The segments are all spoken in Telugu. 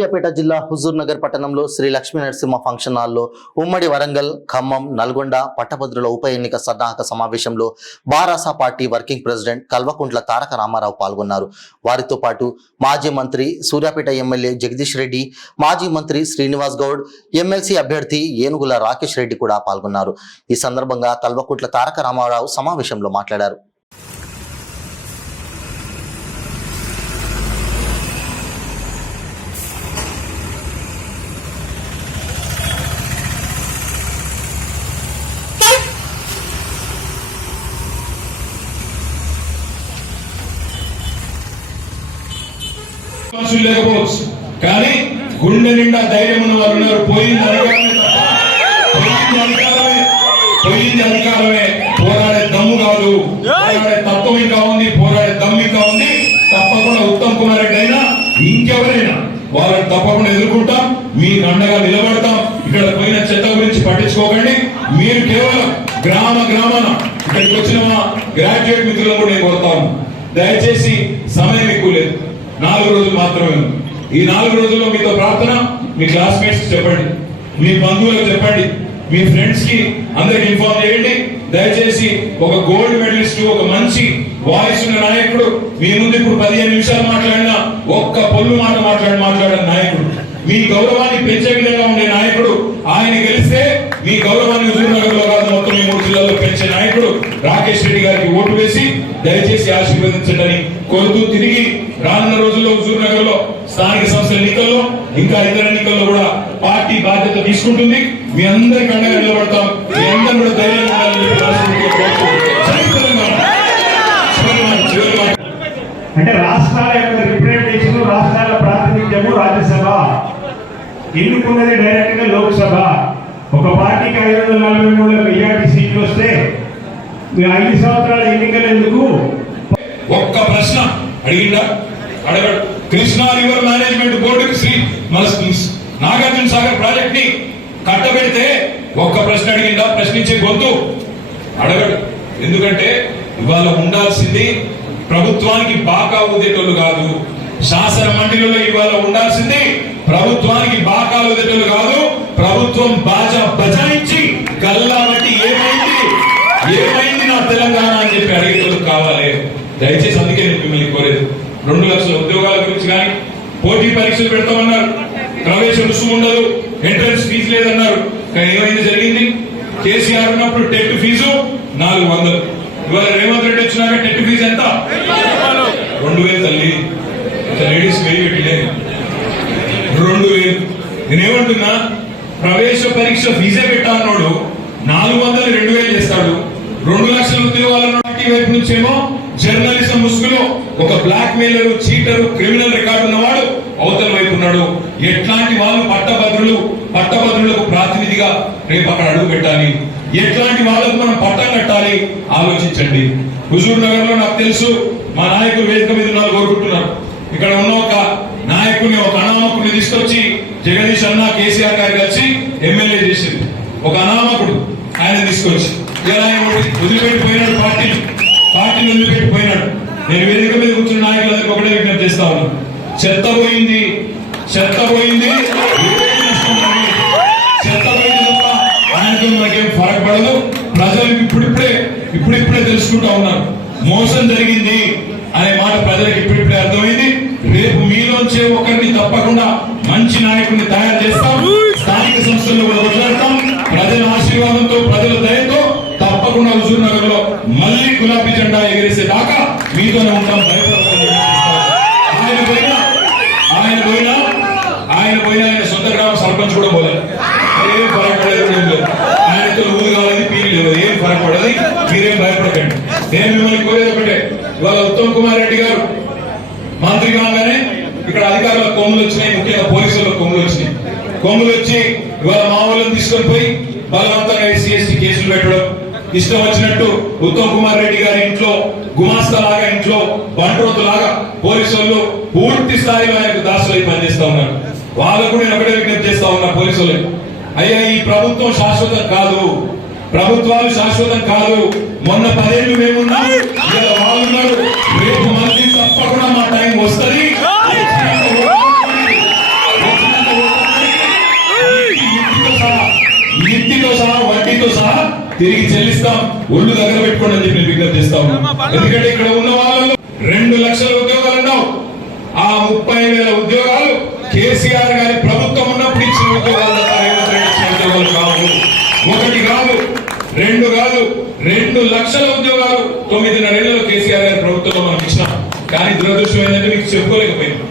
సూర్యాపేట జిల్లా హుజూర్ నగర్ పట్టణంలో శ్రీ లక్ష్మీ నరసింహ ఫంక్షన్ హాల్లో ఉమ్మడి వరంగల్, ఖమ్మం, నల్గొండ పట్టభద్రుల ఉప ఎన్నిక సన్నాహక సమావేశంలో బారాసా party working president Kalvakuntla Taraka Ramarao పాల్గొన్నారు. వారితో పాటు మాజీ మంత్రి, సూర్యాపేట ఎమ్మెల్యే జగదీష్ రెడ్డి, మాజీ మంత్రి శ్రీనివాస్ గౌడ్, ఎమ్మెల్సీ అభ్యర్థి ఏనుగుల రాకేష్ రెడ్డి కూడా పాల్గొన్నారు. ఈ సందర్భంగా కల్వకుంట్ల తారక రామారావు సమావేశంలో మాట్లాడారు. లేకపోవచ్చు కానీ గుండె నిండా ధైర్యం ఉన్న వారు ఉన్నారు. పోయింది అధికారమే, పోరాడే దమ్ము కాదు, పోరాడే తత్వం ఇంకా ఉంది, పోరాడే దమ్ము ఇంకా ఉంది. తప్పకుండా ఉత్తమ్ కుమార్ రెడ్డి అయినా ఇంకెవరైనా వాళ్ళని తప్పకుండా ఎదుర్కొంటాం, మీకు అండగా నిలబడతాం. ఇక్కడ పోయిన చెత్త గురించి పట్టించుకోకండి. మీరు కేవలం గ్రామాన ఇక్కడికి వచ్చిన మా గ్రాడ్యుయేట్ మిత్రులను కూడా నేను కోరుతాను, దయచేసి సమయం ఎక్కువ లేదు, 4 రోజులు మాత్రమే. ఈ 4 రోజుల్లో మీతో ప్రార్థన, మీ క్లాస్మేట్స్ చెప్పండి, మీ బంధువులకు చెప్పండి, మీ ఫ్రెండ్స్ కి అందరికి ఇన్ఫార్మ్ చేయండి. దయచేసి ఒక గోల్డ్ మెడలిస్ట్, ఒక మంచి వాయిస్ ఉన్న నాయకుడు మీ ముందు ఇప్పుడు 15 నిమిషాలు మాట్లాడినా ఒక్క పొల్లు మాట మాట్లాడిన నాయకుడు, మీ గౌరవాన్ని పెంచే విధంగా ఉండే నాయకుడు, ఆయన గెలిస్తే మీ గౌరవాన్ని హుజూర్ నగర్ లో కాదు మొత్తం ఈ 3 జిల్లాల్లో పెంచే నాయకుడు రాకేష్ రెడ్డి గారికి ఓటు వేసి దయచేసి ఆశీర్వదించండి కోరుతూ, తిరిగి రానున్న రోజుల్లో హుజూర్ నగర్ లో స్థానిక సంస్థల ఎన్నికల్లో ఇంకా ఇతర ఎన్నికల్లో కూడా పార్టీ బాధ్యత తీసుకుంటుంది. మీ అందరికి అండగా నిలబడతాం. మీ అందరూ కూడా ధైర్యంగా అంటే రాష్ట్రాల యొక్క రిప్రజెంటేషన్, రాష్ట్రాల ప్రాతినిధ్యము రాజ్యసభ, ఎన్నుకున్నది డైరెక్ట్ గా లోక్సభ. ఒక పార్టీకి 543 మెజార్టీ సీట్లు వస్తే 5 సంవత్సరాల ఎన్నికలు ఎందుకు? ఒక్క ప్రశ్న అడగడు. కృష్ణా రివర్ మేనేజ్మెంట్ బోర్డుకి నాగార్జున సాగర్ ప్రాజెక్ట్ ని కట్టబెడితే ఒక్క ప్రశ్న అడిగిందా? ప్రశ్నించే గొంతు అడగడు. ఎందుకంటే ఇవాళ ఉండాల్సింది ప్రభుత్వానికి బాకా ఊదేటోళ్ళు కాదు, శాసన మండలిలో ఇవాళ ఉండాల్సింది ప్రభుత్వానికి బాకా ఊదేటోళ్ళు కాదు, ప్రభుత్వం బాజా బజాయించి గల్లాబట్టి ఏమైంది నా తెలంగాణ అని చెప్పి అడిగేటోళ్ళు కావాలి. దయచేసి అందుకే నేను మిమ్మల్ని కోరేది, 2 లక్షల ఉద్యోగాల గురించి కానీ, పోటీ పరీక్షలు పెడతామన్నారు, ప్రవేశ రుసుము ఉండదు, ఎంట్రన్స్ ఫీజు లేదన్నారు. కానీ ఏమైంది జరిగింది? కేసీఆర్ ఉన్నప్పుడు టెట్ ఫీజు 400, ఇవాళ రేవంత్ రెడ్డి వచ్చినాక టెట్ ఫీజు ఎంత? 2000. తల్లి లేడీస్ వెయ్యి పెట్టలేదు, 2000. నేనేమంటున్నా, ప్రవేశ పరీక్ష ఫీజే పెట్టా అన్నాడు 400 2000 చేస్తాడు. 2 లక్షల ఉద్యోగాల వైపు నుంచేమో జర్నలిజం ముసుగులో ఒక blackmailer, cheater, criminal record ఉన్నవాడు అవతల వైపు ఉన్నాడు. ఎట్లాంటి వాళ్ళు పట్టభద్రులకు ప్రాతినిధిగా రేపు అక్కడ అడుగు పెట్టాలి, ఎట్లాంటి వాళ్ళకు మనం పట్టం కట్టాలి ఆలోచించండి. హుజూర్ నగర్ లో నాకు తెలుసు మా నాయకులు వేదిక మీద ఉన్నారు, కోరుకుంటున్నారు. ఇక్కడ ఉన్న ఒక నాయకుని, ఒక అనామకుడిని తీసుకొచ్చి జగదీష్ అన్న, కేసీఆర్ గారు కలిసి ఎమ్మెల్యే చేసింది. ఒక అనామకుడు ఆయన తీసుకొచ్చి ఇలా వదిలిపెట్టిపోయినాడు, పార్టీని వదిలిపెట్టిపోయినాడు. నేను వేదిక మీద కూర్చున్న నాయకులందరికీ ఒకటే విజ్ఞప్తి చేస్తా ఉన్నాను, చెత్త పోయింది తప్ప ఆయనతో మనకేం ఫరక్ పడదు. ప్రజలకు ఇప్పుడిప్పుడే తెలుసుకుంటా ఉన్నారు, మోసం జరిగింది అనే మాట ప్రజలకు ఇప్పుడిప్పుడే అర్థమైంది. రేపు మీలోంచే ఒకరిని తప్పకుండా మంచి నాయకుడిని తయారు చేస్తాం, స్థానిక సంస్థల్లో కూడా వదిలేస్తాం. ప్రజల ఆశీర్వాదంతో, ప్రజల దయతో తప్పకుండా హుజూర్ నగర్ లో మళ్ళీ గులాబీ జెండా ఎగిరేసే దాకా మీతోనే ఉంటాం. ఆయన సొంత గ్రామ సర్పంచ్ కూడా పోలేదు, ఏం ఫరకపడలేదు. ఆయనతో ఊరు కావాలని పీలు లేదు, ఏం ఫరకపడదు, మీరేం భయపడకండి. నేను మిమ్మల్ని కోరేది ఒకటే, ఇవాళ ఉత్తమ్ కుమార్ రెడ్డి గారు మంత్రి కాగానే ఇక్కడ అధికారుల కొమ్ములు వచ్చినాయి, ముఖ్యంగా పోలీసుల కొమ్ములు వచ్చినాయి. కొమ్ములు వచ్చి ఇవాళ మా వాళ్ళని తీసుకొని పోయి బలవంతంగా SC/ST కేసులు పెట్టడం, ఇష్టం వచ్చినట్టు ఉత్తమ్ కుమార్ రెడ్డి గారి ఇంట్లో గుమాస్తా లాగా, ఇంట్లో బంట్రోతు లాగా పోలీసు వాళ్ళు పూర్తి స్థాయిలో ఆయనకు దాసులై పనిచేస్తా ఉన్నారు. వాళ్ళకు నేను ఒకటే విజ్ఞప్తి చేస్తా ఉన్నా, పోలీసు వాళ్ళకి, అయ్యా ఈ ప్రభుత్వం శాశ్వతం కాదు, ప్రభుత్వాలు శాశ్వతం కాదు. మొన్న 10 ఏళ్ళు మేమున్నాం, వాళ్ళు ఉన్నారు, రేపు మళ్ళీ తప్పకుండా మా టైం వస్తుంది. తిరిగి చెల్లిస్తాం, ఒళ్ళు దగ్గర పెట్టుకోండి అని చెప్పి నేను విజ్ఞప్తి చేస్తాం. ఎందుకంటే ఇక్కడ ఉన్న వాళ్ళలో 2 లక్షల ఉద్యోగాలు ఉన్నావు. ఆ 30,000 ఉద్యోగాలు కేసీఆర్ గారి ప్రభుత్వం ఉన్నప్పుడు ఇచ్చిన ఉద్యోగాలు తప్ప రేవంత్ రెడ్డి ఇచ్చిన ఉద్యోగాలు కావు. 1 కాదు 2 కాదు 2 లక్షల ఉద్యోగాలు 9.5 ఏళ్లలో కేసీఆర్ గారి ప్రభుత్వంలో మనం ఇచ్చినాం. కానీ దురదృష్టం ఏంటంటే మీకు చెప్పుకోలేకపోయింది.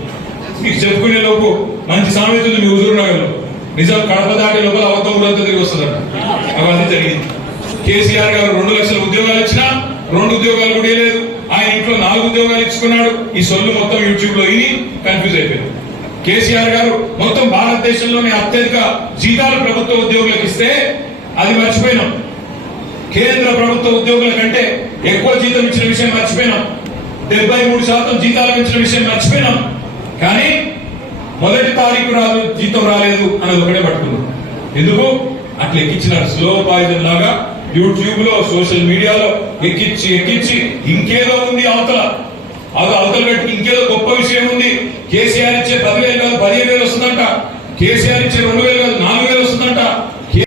మీకు చెప్పుకునే లోపు మంచి సామెత ఉంది మీ హుజూర్ నగర్ లో, నిజం కడప దాటి లోపల అబద్ధం కూడా తిరిగి వస్తుందట. అవన్నీ జరిగింది. కేసీఆర్ గారు 2 లక్షల ఉద్యోగాలు ఇచ్చినా 2 ఉద్యోగాలు కూడా లేదు. ఆయన ఇంట్లో 4 ఉద్యోగాలు ఇచ్చుకున్నాడు. ఈ సొల్లు మొత్తం యూట్యూబ్ లో ఇని కన్ఫ్యూజ్ అయిపోయింది. కేసీఆర్ గారు మొత్తం భారతదేశంలోనే అత్యధిక జీతాలు ప్రభుత్వ ఉద్యోగులకు ఇస్తే అది మర్చిపోయినాం. కేంద్ర ప్రభుత్వ ఉద్యోగుల కంటే ఎక్కువ జీతం ఇచ్చిన విషయం మర్చిపోయినాం. 73% జీతాలు ఇచ్చిన విషయం మర్చిపోయినాం. కానీ మొదటి తారీఖు రాదు, జీతం రాలేదు అన్నది ఒకటే పట్టుకున్నాం. ఎందుకు అట్లా ఎక్కించినారు? స్లో పాయిజన్ లాగా యూట్యూబ్ లో సోషల్ మీడియాలో ఎక్కించి ఇంకేదో ఉంది అవతల పెట్టి ఇంకేదో గొప్ప విషయం ఉంది. కేసీఆర్ ఇచ్చే 10,000 కాదు 15,000 వస్తుందంట. కేసీఆర్ ఇచ్చే 2,000